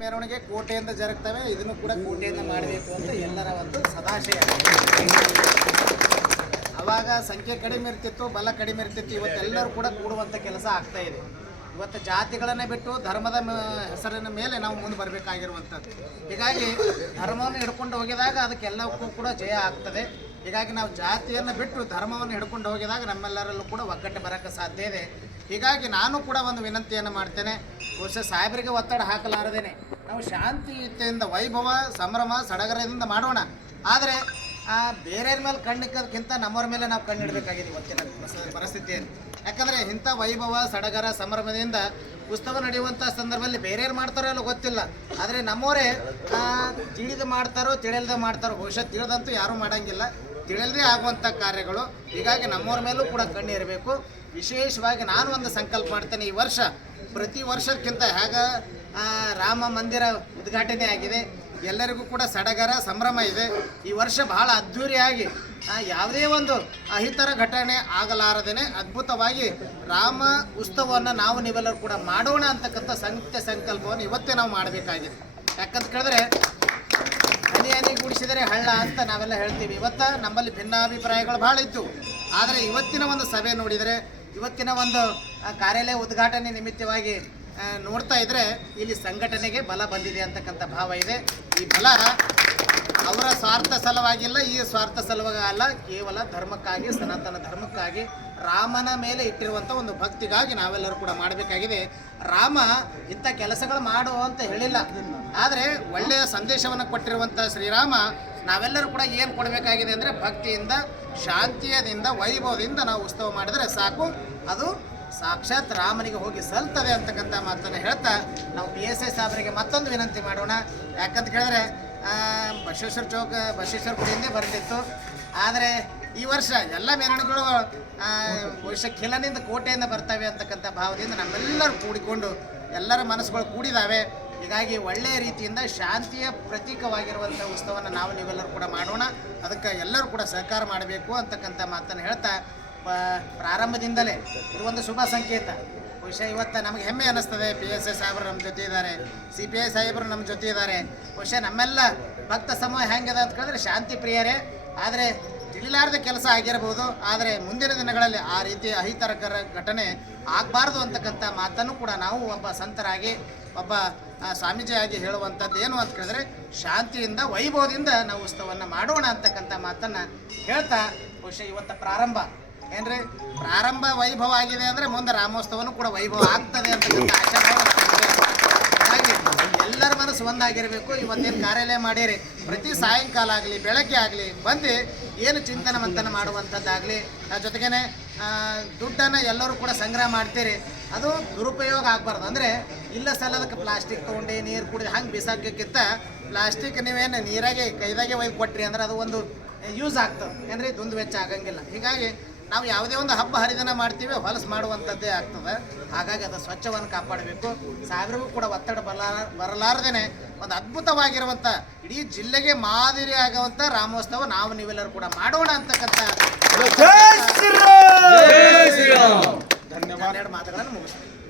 ಮೆರವಣಿಗೆ ಕೋಟೆಯಿಂದ ಜರುಗ್ತವೆ. ಇದನ್ನು ಕೂಡ ಕೋಟೆಯಿಂದ ಮಾಡಬೇಕು ಅಂತ ಎಲ್ಲರ ಒಂದು ಸದಾಶಯ. ಅವಾಗ ಸಂಖ್ಯೆ ಕಡಿಮೆ ಇರ್ತಿತ್ತು, ಬಲ ಕಡಿಮೆ ಇರ್ತಿತ್ತು. ಇವತ್ತೆಲ್ಲರೂ ಕೂಡ ಕೂಡುವಂಥ ಕೆಲಸ ಆಗ್ತಾ ಇದೆ. ಇವತ್ತು ಜಾತಿಗಳನ್ನೇ ಬಿಟ್ಟು ಧರ್ಮದ ಹೆಸರಿನ ಮೇಲೆ ನಾವು ಮುಂದೆ ಬರಬೇಕಾಗಿರುವಂಥದ್ದು. ಹೀಗಾಗಿ ಧರ್ಮವನ್ನು ಹಿಡ್ಕೊಂಡು ಹೋಗಿದಾಗ ಅದಕ್ಕೆಲ್ಲಕ್ಕೂ ಕೂಡ ಜಯ ಆಗ್ತದೆ. ಹೀಗಾಗಿ ನಾವು ಜಾತಿಯನ್ನು ಬಿಟ್ಟು ಧರ್ಮವನ್ನು ಹಿಡ್ಕೊಂಡು ಹೋಗಿದಾಗ ನಮ್ಮೆಲ್ಲರಲ್ಲೂ ಕೂಡ ಒಗ್ಗಟ್ಟು ಬರೋಕ್ಕೆ ಸಾಧ್ಯ ಇದೆ. ಹೀಗಾಗಿ ನಾನು ಕೂಡ ಒಂದು ವಿನಂತಿಯನ್ನು ಮಾಡ್ತೇನೆ. ಬಹುಶಃ ಸಾಹೇಬರಿಗೆ ಒತ್ತಡ ಹಾಕಲಾರದೇನೆ. ನಾವು ಶಾಂತಿಯುತೆಯಿಂದ ವೈಭವ, ಸಂಭ್ರಮ, ಸಡಗರದಿಂದ ಮಾಡೋಣ. ಆದರೆ ಬೇರೆಯವ್ರ ಮೇಲೆ ಕಣ್ಣಿಕ್ಕೋದಕ್ಕಿಂತ ನಮ್ಮವ್ರ ಮೇಲೆ ನಾವು ಕಣ್ಣಿಡಬೇಕಾಗಿದೆ ಇವತ್ತಿನ ಪ್ರಸ- ಪರಿಸ್ಥಿತಿಯಲ್ಲಿ. ಯಾಕಂದರೆ ಇಂಥ ವೈಭವ, ಸಡಗರ, ಸಂಭ್ರಮದಿಂದ ಉತ್ಸವ ನಡೆಯುವಂಥ ಸಂದರ್ಭದಲ್ಲಿ ಬೇರೆಯವ್ರು ಮಾಡ್ತಾರೋ ಇಲ್ಲೋ ಗೊತ್ತಿಲ್ಲ. ಆದರೆ ನಮ್ಮವರೇ ತಿಳಿದು ಮಾಡ್ತಾರೋ ತಿಳಿಯಲ್ದೆ ಮಾಡ್ತಾರೋ, ಬಹುಶಃ ತಿಳಿದಂತೂ ಯಾರೂ ಮಾಡಂಗಿಲ್ಲ. ತಿಳಿಯಲ್ದೇ ಆಗುವಂಥ ಕಾರ್ಯಗಳು, ಹೀಗಾಗಿ ನಮ್ಮವ್ರ ಮೇಲೂ ಕೂಡ ಕಣ್ಣಿರಬೇಕು ವಿಶೇಷವಾಗಿ ನಾನು ಒಂದು ಸಂಕಲ್ಪ ಮಾಡ್ತೇನೆ, ಈ ವರ್ಷ, ಪ್ರತಿ ವರ್ಷಕ್ಕಿಂತ ಹೇಗ ರಾಮ ಮಂದಿರ ಉದ್ಘಾಟನೆ ಆಗಿದೆ. ಎಲ್ಲರಿಗೂ ಕೂಡ ಸಡಗರ, ಸಂಭ್ರಮ ಇದೆ. ಈ ವರ್ಷ ಬಹಳ ಅದ್ಧೂರಿಯಾಗಿ ಯಾವುದೇ ಒಂದು ಅಹಿತರ ಘಟನೆ ಆಗಲಾರದೇ ಅದ್ಭುತವಾಗಿ ರಾಮ ಉತ್ಸವವನ್ನು ನಾವು ನೀವೆಲ್ಲರೂ ಕೂಡ ಮಾಡೋಣ ಅಂತಕ್ಕಂಥ ಸಂತ್ಯ ಸಂಕಲ್ಪವನ್ನು ಇವತ್ತೇ ನಾವು ಮಾಡಬೇಕಾಗಿದೆ. ಯಾಕಂತ ಕೇಳಿದ್ರೆ ಹನಿ ಹನಿ ಗುಡಿಸಿದರೆ ಹಳ್ಳ ಅಂತ ನಾವೆಲ್ಲ ಹೇಳ್ತೀವಿ. ಇವತ್ತ ನಮ್ಮಲ್ಲಿ ಭಿನ್ನಾಭಿಪ್ರಾಯಗಳು ಭಾಳ ಇತ್ತು. ಆದರೆ ಇವತ್ತಿನ ಒಂದು ಸಭೆ ನೋಡಿದರೆ, ಇವತ್ತಿನ ಒಂದು ಕಾರ್ಯಾಲಯ ಉದ್ಘಾಟನೆ ನಿಮಿತ್ತವಾಗಿ ನೋಡ್ತಾ ಇದ್ರೆ ಇಲ್ಲಿ ಸಂಘಟನೆಗೆ ಬಲ ಬಂದಿದೆ ಅಂತಕ್ಕಂಥ ಭಾವ ಇದೆ. ಈ ಬಲ ಅವರ ಸ್ವಾರ್ಥ ಸಲುವಾಗಿಲ್ಲ, ಈ ಸ್ವಾರ್ಥ ಸಲುವಾಗಿ ಅಲ್ಲ ಕೇವಲ ಧರ್ಮಕ್ಕಾಗಿ, ಸನಾತನ ಧರ್ಮಕ್ಕಾಗಿ ರಾಮನ ಮೇಲೆ ಇಟ್ಟಿರುವಂಥ ಒಂದು ಭಕ್ತಿಗಾಗಿ ನಾವೆಲ್ಲರೂ ಕೂಡ ಮಾಡಬೇಕಾಗಿದೆ. ರಾಮ ಇಂಥ ಕೆಲಸಗಳು ಮಾಡು ಅಂತ ಹೇಳಿಲ್ಲ. ಆದರೆ ಒಳ್ಳೆಯ ಸಂದೇಶವನ್ನು ಕೊಟ್ಟಿರುವಂಥ ಶ್ರೀರಾಮ ನಾವೆಲ್ಲರೂ ಕೂಡ ಏನು ಕೊಡಬೇಕಾಗಿದೆ ಅಂದರೆ ಭಕ್ತಿಯಿಂದ, ಶಾಂತಿಯದಿಂದ, ವೈಭವದಿಂದ ನಾವು ಉತ್ಸವ ಮಾಡಿದರೆ ಸಾಕು. ಅದು ಸಾಕ್ಷಾತ್ ರಾಮನಿಗೆ ಹೋಗಿ ಸಲ್ತದೆ ಅಂತಕ್ಕಂಥ ಮಾತನ್ನು ಹೇಳ್ತಾ ನಾವು ಪಿ ಎಸ್ ಐ ಸಾಹೇಬರಿಗೆ ಮತ್ತೊಂದು ವಿನಂತಿ ಮಾಡೋಣ. ಯಾಕಂತ ಕೇಳಿದ್ರೆ ಬಸವೇಶ್ವರ ಚೌಕ, ಬಸವೇಶ್ವರ ಗುಡಿಯಿಂದ ಬರ್ತಿತ್ತು. ಆದರೆ ಈ ವರ್ಷ ಎಲ್ಲ ಮೆರವಣಿಗೆಗಳು ಬಹುಶಃ ಖಿಲನಿಂದ ಕೋಟೆಯಿಂದ ಬರ್ತವೆ ಅಂತಕ್ಕಂಥ ಭಾವದಿಂದ ನಮ್ಮೆಲ್ಲರೂ ಕೂಡಿಕೊಂಡು ಎಲ್ಲರ ಮನಸ್ಸುಗಳು ಕೂಡಿದಾವೆ. ಹೀಗಾಗಿ ಒಳ್ಳೆಯ ರೀತಿಯಿಂದ ಶಾಂತಿಯ ಪ್ರತೀಕವಾಗಿರುವಂಥ ಉತ್ಸವವನ್ನು ನಾವು ನೀವೆಲ್ಲರೂ ಕೂಡ ಮಾಡೋಣ. ಅದಕ್ಕೆ ಎಲ್ಲರೂ ಕೂಡ ಸಹಕಾರ ಮಾಡಬೇಕು ಅಂತಕ್ಕಂಥ ಮಾತನ್ನು ಹೇಳ್ತಾ ಪ್ರಾರಂಭದಿಂದಲೇ. ಇದು ಒಂದು ಶುಭ ಸಂಕೇತ. ಬಹುಶಃ ಇವತ್ತು ನಮಗೆ ಹೆಮ್ಮೆ ಅನ್ನಿಸ್ತದೆ ಪಿ ಎಸ್ ಐ ಸಾಹೇಬರು ನಮ್ಮ ಜೊತೆ ಇದ್ದಾರೆ. ಸಿ ಪಿ ಐ ಸಾಹೇಬರು ನಮ್ಮ ಜೊತೆ ಇದ್ದಾರೆ. ಬಹುಶಃ ನಮ್ಮೆಲ್ಲ ಭಕ್ತ ಸಮೂಹ ಹೆಂಗಿದೆ ಅಂತ ಕೇಳಿದ್ರೆ ಶಾಂತಿ ಪ್ರಿಯರೇ. ಆದರೆ ತಿಳಿಲಾರದ ಕೆಲಸ ಆಗಿರಬಹುದು ಆದರೆ ಮುಂದಿನ ದಿನಗಳಲ್ಲಿ ಆ ರೀತಿ ಅಹಿತರಕರ ಘಟನೆ ಆಗಬಾರ್ದು ಅಂತಕ್ಕಂಥ ಮಾತನ್ನು ಕೂಡ ನಾವು ಒಬ್ಬ ಸಂತರಾಗಿ, ಒಬ್ಬ ಸ್ವಾಮೀಜಿಯಾಗಿ ಹೇಳುವಂಥದ್ದು ಏನು ಅಂತ ಕೇಳಿದ್ರೆ ಶಾಂತಿಯಿಂದ, ವೈಭವದಿಂದ ನಾವು ಉತ್ಸವವನ್ನು ಮಾಡೋಣ ಅಂತಕ್ಕಂಥ ಮಾತನ್ನು ಹೇಳ್ತಾ ಬಹುಶಃ ಇವತ್ತು ಪ್ರಾರಂಭ. ಏನ್ರಿ ಪ್ರಾರಂಭ ವೈಭವ ಆಗಿದೆ ಅಂದ್ರೆ ಮುಂದೆ ರಾಮೋತ್ಸವನು ಕೂಡ ವೈಭವ ಆಗ್ತದೆ ಅಂತ. ಹಾಗಾಗಿ ಎಲ್ಲರ ಮನಸ್ಸು ಒಂದಾಗಿರಬೇಕು. ಇವತ್ತೇನು ಕಾರ್ಯಾಲಯ ಮಾಡಿರಿ, ಪ್ರತಿ ಸಾಯಂಕಾಲ ಆಗಲಿ, ಬೆಳಗ್ಗೆ ಆಗಲಿ, ಬಂದು ಏನು ಚಿಂತನ ಮಂಥನ ಮಾಡುವಂಥದ್ದಾಗಲಿ ಜೊತೆಗೇನೆ ದುಡ್ಡನ್ನು ಎಲ್ಲರೂ ಕೂಡ ಸಂಗ್ರಹ ಮಾಡ್ತೀರಿ. ಅದು ದುರುಪಯೋಗ ಆಗಬಾರ್ದು. ಅಂದರೆ ಇಲ್ಲ ಸಲದಕ್ಕೆ ಪ್ಲಾಸ್ಟಿಕ್ ತೊಗೊಂಡು, ನೀರು ಕುಡಿದು, ಹಂಗೆ ಬಿಸಾಕಕ್ಕಿಂತ ಪ್ಲಾಸ್ಟಿಕ್ ನೀವೇನು ನೀರಾಗೆ, ಕೈದಾಗೆ ಒಯ್ದು ಕೊಟ್ರಿ ಅಂದ್ರೆ ಅದು ಒಂದು ಯೂಸ್ ಆಗ್ತದೆ. ಏನ್ರಿ ದುಂದು ವೆಚ್ಚ ಆಗಂಗಿಲ್ಲ. ಹೀಗಾಗಿ ನಾವು ಯಾವುದೇ ಒಂದು ಹಬ್ಬ ಹರಿದಿನ ಮಾಡ್ತೀವಿ ಹೊಲಸು ಮಾಡುವಂಥದ್ದೇ ಆಗ್ತದೆ. ಹಾಗಾಗಿ ಅದು ಸ್ವಚ್ಛವನ್ನು ಕಾಪಾಡಬೇಕು. ಸಾವಿರಗೂ ಕೂಡ ಒತ್ತಡ ಬರಲಾರ ಬರಲಾರದೇನೆ ಒಂದು ಅದ್ಭುತವಾಗಿರುವಂಥ ಇಡೀ ಜಿಲ್ಲೆಗೆ ಮಾದರಿ ಆಗುವಂಥ ರಾಮೋತ್ಸವ ನಾವು ನೀವೆಲ್ಲರೂ ಕೂಡ ಮಾಡೋಣ ಅಂತಕ್ಕಂಥ ಧನ್ಯವಾದ ಮಾತುಗಳನ್ನು ಮುಗಿಸ್ತೀನಿ.